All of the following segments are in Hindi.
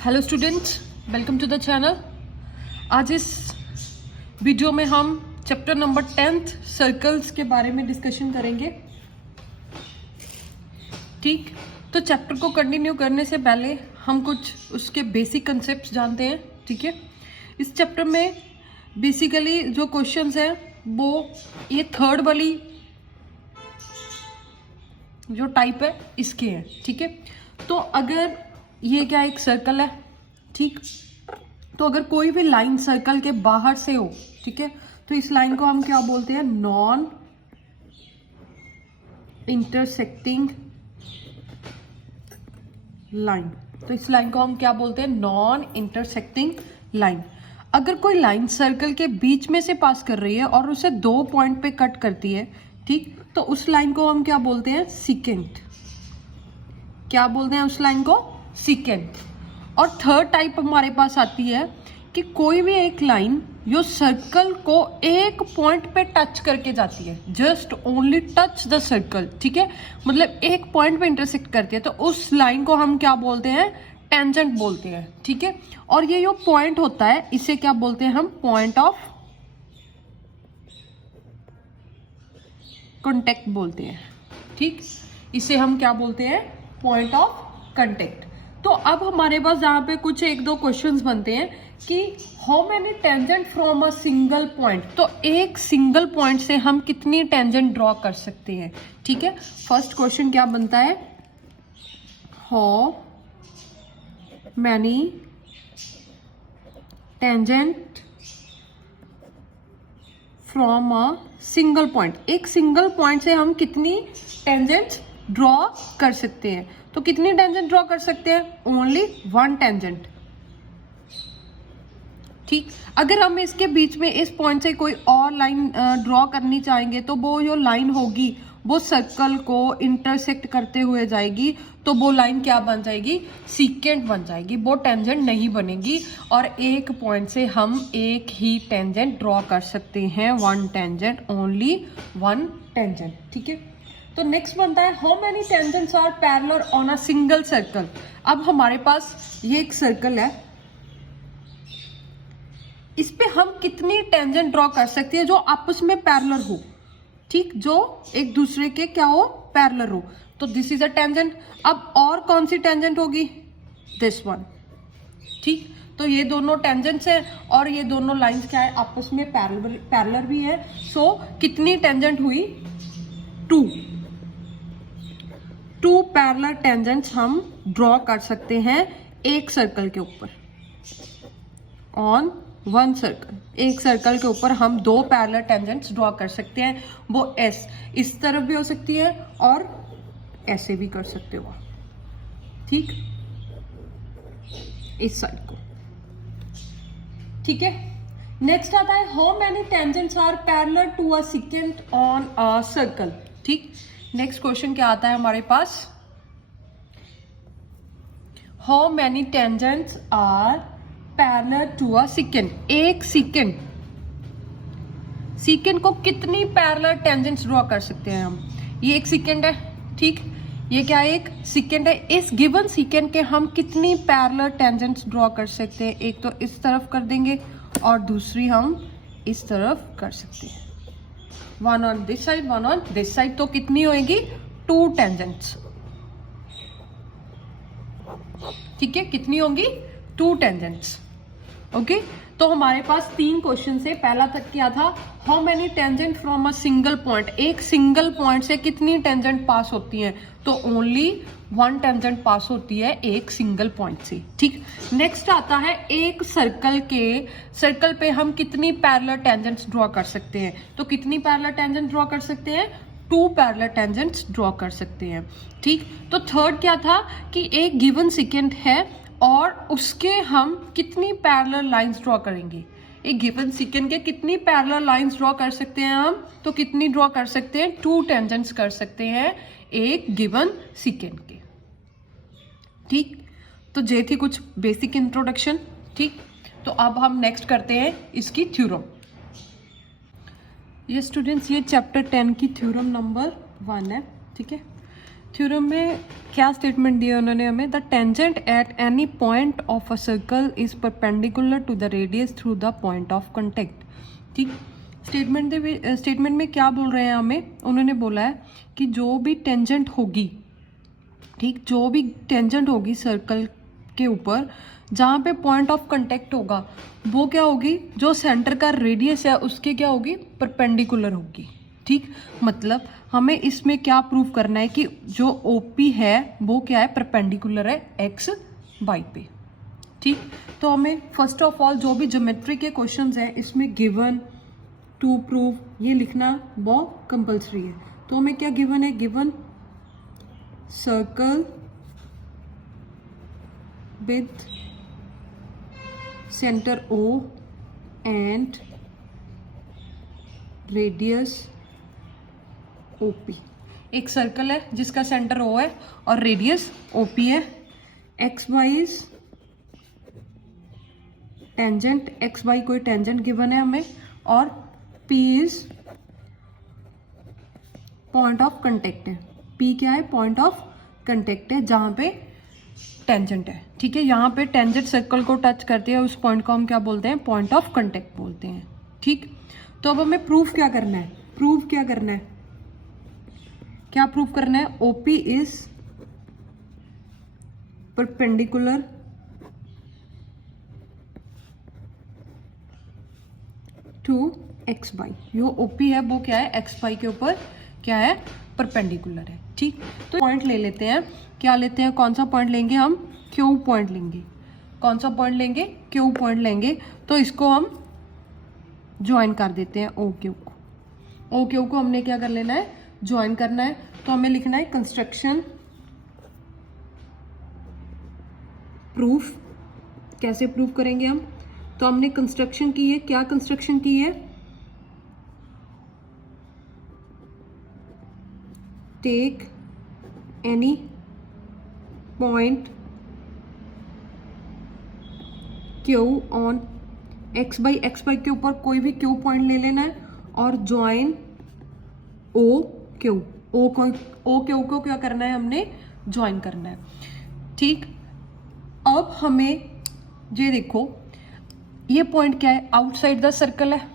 Hello students, welcome to the channel. आज इस वीडियो में हम चैप्टर नंबर 10th सर्कल्स के बारे में डिस्कशन करेंगे। ठीक, तो चैप्टर को कंटिन्यू करने से पहले हम कुछ उसके बेसिक कंसेप्ट जानते हैं। ठीक है, इस चैप्टर में बेसिकली जो क्वेश्चंस हैं वो ये थर्ड वाली जो टाइप है इसके हैं। ठीक है, तो अगर ये क्या एक सर्कल है, ठीक, तो अगर कोई भी लाइन सर्कल के बाहर से हो, ठीक है, तो इस लाइन को हम क्या बोलते हैं? Non intersecting line. तो इस लाइन को हम क्या बोलते हैं? Non intersecting line. अगर कोई लाइन सर्कल के बीच में से पास कर रही है और उसे दो पॉइंट पे कट करती है, ठीक, तो उस लाइन को हम क्या बोलते हैं? सीकेंट। क्या बोलते हैं उस लाइन को? सीकेंट। और थर्ड टाइप हमारे पास आती है कि कोई भी एक लाइन जो सर्कल को एक पॉइंट पे टच करके जाती है, just only touch the circle, ठीक है, मतलब एक पॉइंट पे इंटरसेक्ट करती है, तो उस लाइन को हम क्या बोलते हैं? टेंजेंट बोलते हैं। ठीक है, और ये जो पॉइंट होता है इसे क्या बोलते हैं हम? पॉइंट ऑफ कांटेक्ट बोलते हैं। ठीक, इसे हम क्या बोलते हैं? Point of contact. तो अब हमारे पास यहाँ पे कुछ एक दो क्वेश्चंस बनते हैं कि how many tangent from a single point. तो एक सिंगल पॉइंट से हम कितनी टेंजेंट ड्रॉ कर सकते हैं? ठीक है, फर्स्ट क्वेश्चन क्या बनता है? How many tangent from a single point. एक सिंगल पॉइंट से हम कितनी टेंजेंट ड्रॉ कर सकते हैं? तो कितनी टेंजेंट ड्रॉ कर सकते हैं? Only one tangent. ठीक, अगर हम इसके बीच में इस पॉइंट से कोई और लाइन ड्रॉ करनी चाहेंगे तो वो जो लाइन होगी वो सर्कल को इंटरसेक्ट करते हुए जाएगी, तो वो लाइन क्या बन जाएगी? सीकेंट बन जाएगी, वो टेंजेंट नहीं बनेगी। और एक पॉइंट से हम एक ही टेंजेंट ड्रॉ कर सकते हैं, one tangent, only one tangent. ठीक है, तो नेक्स्ट बनता है how many tangents are parallel on a single circle. अब हमारे पास ये एक सर्कल है, इस पे हम कितनी टेंजेंट ड्रॉ कर सकते हैं जो आपस में पैरेलल हो, ठीक, जो एक दूसरे के क्या हो? पैरेलल हो। तो दिस इज अ टेंजेंट। अब और कौन सी टेंजेंट होगी? This one. ठीक, तो ये दोनों टेंजेंट्स हैं और ये दोनों लाइंस क्या है? आपस में पैरेलल भी है। सो कितनी टेंजेंट हुई? टू पैरेलल टेंजेंट्स हम ड्रॉ कर सकते हैं एक सर्कल के ऊपर, ऑन वन सर्कल। एक सर्कल के ऊपर हम दो पैरेलल टेंजेंट्स ड्रॉ कर सकते हैं। वो एस इस तरफ भी हो सकती है और ऐसे भी कर सकते हो, ठीक, इस साइड को। ठीक है, नेक्स्ट आता है how many tangents are parallel to a secant on a circle. ठीक, नेक्स्ट क्वेश्चन क्या आता है हमारे पास? How many tangents are parallel to a secant. एक सीकेंट को कितनी पैरेलल टेंजेंट्स ड्रॉ कर सकते हैं हम? ये एक सीकेंट है, ठीक, ये क्या है? एक सीकेंट है। इस गिवन सीकेंट के हम कितनी पैरेलल टेंजेंट्स ड्रॉ कर सकते हैं? एक तो इस तरफ कर देंगे और दूसरी हम इस तरफ कर सकते हैं, one on this side, one on this side. तो कितनी होगी? To tangents. ठीक है, कितनी होंगी? To tangents. ओके, तो हमारे पास तीन क्वेश्चन से पहला तक क्या था? How many tangent from a single point. एक सिंगल पॉइंट से कितनी टेंजेंट पास होती हैं? तो ओनली वन टेंजेंट पास होती है एक सिंगल पॉइंट से। ठीक, नेक्स्ट आता है एक सर्कल पे हम कितनी पैरेलल टेंजेंट्स ड्रॉ कर सकते हैं? तो कितनी पैरेलल टेंजेंट ड्रॉ कर सकते हैं? टू पैरेलल टेंजेंट्स ड्रॉ कर सकते हैं। ठीक, तो थर्ड क्या था कि एक गिवन सीकेंट है और उसके हम कितनी पैरेलल लाइंस ड्रॉ करेंगे? एक गिवन सीकेंट के कितनी पैरेलल लाइंस ड्रॉ कर सकते हैं हम? तो कितनी ड्रॉ कर सकते हैं? टू टेंजेंट्स कर सकते हैं एक गिवन सीकेंट के। ठीक, तो ये थी कुछ बेसिक इंट्रोडक्शन। ठीक, तो अब हम नेक्स्ट करते हैं इसकी थ्योरम। ये स्टूडेंट्स, ये चैप्टर 10 की थ्योरम नंबर 1 है। ठीक है, थ्योरम में क्या स्टेटमेंट दिया उन्होंने हमें, the tangent at any point of a circle is perpendicular to the radius through the point of contact. ठीक, स्टेटमेंट में क्या बोल रहे हैं हमें, उन्होंने बोला है कि जो भी टेंजेंट होगी, ठीक, जो भी टेंजेंट होगी सर्कल के ऊपर जहाँ पे पॉइंट ऑफ कंटेक्ट होगा वो क्या होगी, जो सेंटर का रेडियस है उसके क्या होगी, परपेंडिकुलर होगी। ठीक, मतलब हमें इसमें क्या प्रूव करना है कि जो OP है वो क्या है, परपेंडिकुलर है एक्स वाई पे। ठीक, तो हमें फर्स्ट ऑफ ऑल जो भी ज्योमेट्री के क्वेश्चंस हैं इसमें गिवन टू प्रूव ये लिखना बहुत कंपल्सरी है। तो हमें क्या गिवन है, given circle with centre O and radius OP। एक सर्कल है जिसका सेंटर O है और रेडियस OP है। X Y is tangent, X Y कोई टेंजेंट गिवन है हमें, और P is point of contact है। P क्या है, पॉइंट ऑफ कंटेक्ट है जहां पे टेंजेंट है। ठीक है, यहाँ पे टेंजेंट सर्कल को टच करती है, उस पॉइंट को हम क्या बोलते हैं, पॉइंट ऑफ कंटेक्ट बोलते हैं। ठीक, तो अब हमें प्रूफ क्या करना है, प्रूफ क्या करना है, क्या प्रूफ करना है, OP is perpendicular to X Y. जो OP है वो क्या है, एक्स वाई के ऊपर क्या है, परपेंडिकुलर है। ठीक, तो पॉइंट ले लेते हैं, क्या लेते हैं, कौन सा पॉइंट लेंगे हम, Q पॉइंट लेंगे। कौन सा पॉइंट लेंगे, Q पॉइंट लेंगे। तो इसको हम ज्वाइन कर देते हैं OQ को। OQ को हमने क्या कर लेना है, ज्वाइन करना है। तो हमें लिखना है कंस्ट्रक्शन प्रूफ। कैसे प्रूफ करेंगे हम, तो हमने कंस्ट्रक्शन की है, क्या कंस्ट्रक्शन की है, take any point Q on X Y के ऊपर कोई भी Q पॉइंट ले लेना है और ज्वाइन OQ को क्या करना है, हमने ज्वाइन करना है। ठीक, अब हमें ये देखो, ये पॉइंट क्या है, आउटसाइड द सर्कल है।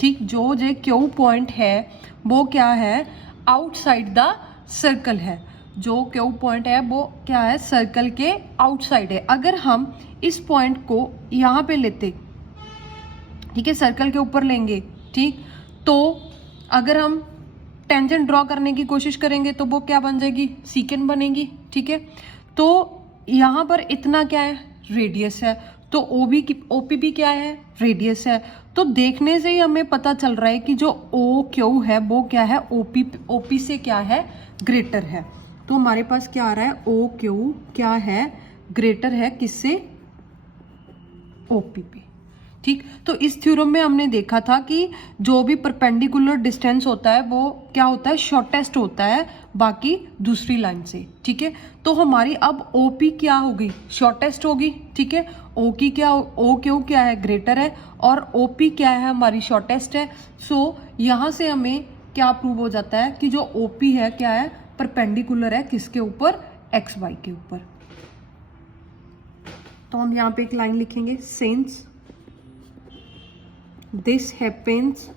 ठीक, जो जे Q पॉइंट है वो क्या है, आउटसाइड द सर्कल है। जो Q पॉइंट है वो क्या है, सर्कल के आउटसाइड है। अगर हम इस पॉइंट को यहाँ पे लेते, ठीक है, सर्कल के ऊपर लेंगे, ठीक, तो अगर हम टेंजेंट ड्रॉ करने की कोशिश करेंगे तो वो क्या बन जाएगी, सीकेंड बनेगी। ठीक है, तो यहाँ पर इतना क्या है, रेडियस है, तो OP भी क्या है, रेडियस है। तो देखने से ही हमें पता चल रहा है कि जो OQ है वो क्या है, OP से क्या है, ग्रेटर है। तो हमारे पास क्या आ रहा है, OQ क्या है, ग्रेटर है किससे, OP पे। ठीक, तो इस थ्योरम में हमने देखा था कि जो भी परपेंडिकुलर डिस्टेंस होता है वो क्या होता है, शॉर्टेस्ट होता है बाकी दूसरी लाइन से। ठीक है, तो हमारी अब OP क्या होगी, शॉर्टेस्ट होगी। ठीक है, OQ क्या है, ग्रेटर है, और OP क्या है, हमारी शॉर्टेस्ट है। सो यहाँ से हमें क्या प्रूव हो जाता है कि जो OP है क्या है, परपेंडिकुलर है किसके ऊपर, XY के ऊपर। तो हम यहाँ पे एक लाइन लिखेंगे, since this happens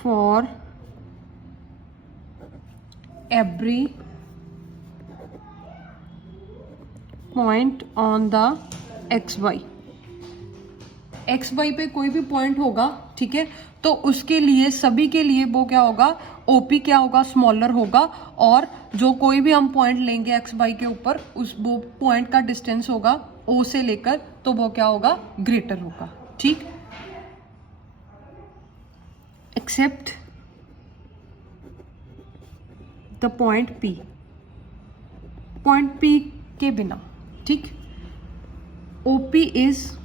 for every point on the XY पे कोई भी पॉइंट होगा, ठीक है, तो उसके लिए सभी के लिए वो क्या होगा, OP क्या होगा, स्मॉलर होगा, और जो कोई भी हम पॉइंट लेंगे XY के ऊपर उस वो पॉइंट का डिस्टेंस होगा O से लेकर, तो वो क्या होगा, ग्रेटर होगा। ठीक, except the point P, point P के बिना। ठीक, OP is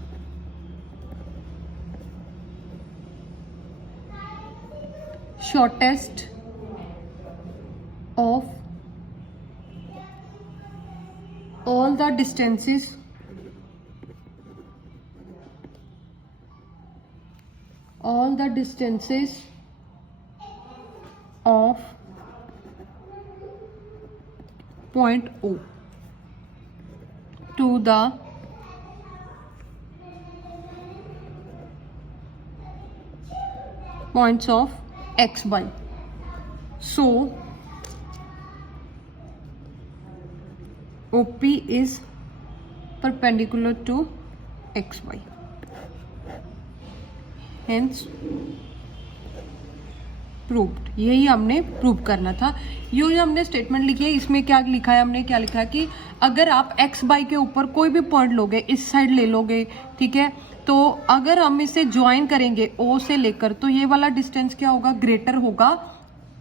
shortest of all the distances of point O to the points of x, y. So OP is perpendicular to x, y. Hence proved. यही हमने प्रूव करना था। ये हमने स्टेटमेंट लिखी है, इसमें क्या लिखा है हमने, क्या लिखा है कि अगर आप एक्स बाई के ऊपर कोई भी पॉइंट लोगे, इस साइड ले लोगे, ठीक है, तो अगर हम इसे ज्वाइन करेंगे ओ से लेकर, तो ये वाला डिस्टेंस क्या होगा, ग्रेटर होगा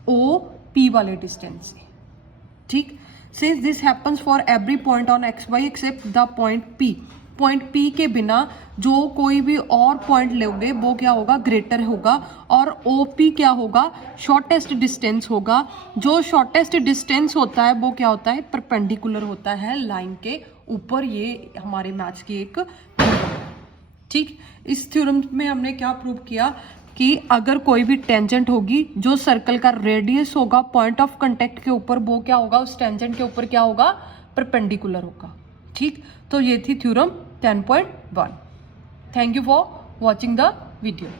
ओ पी वाले डिस्टेंस से, ठीक। Since this happens for every point on X Y except the point P, point P के बिना जो कोई भी और पॉइंट लोगे वो क्या होगा, ग्रेटर होगा, और ओ पी क्या होगा, शॉर्टेस्ट डिस्टेंस होगा। जो शॉर्टेस्ट डिस्टेंस होता है वो क्या होता है, परपेंडिकुलर होता है लाइन के ऊपर। ये हमारे मैथ्स की एक ठीक। इस थ्योरम में हमने क्या प्रूव किया कि अगर कोई भी टेंजेंट होगी, जो सर्कल का रेडियस होगा पॉइंट ऑफ कांटेक्ट के ऊपर, वो क्या होगा, उस टेंजेंट के ऊपर क्या होगा, परपेंडिकुलर होगा, ठीक। तो ये थी theorem 10.1। Thank you for watching the video.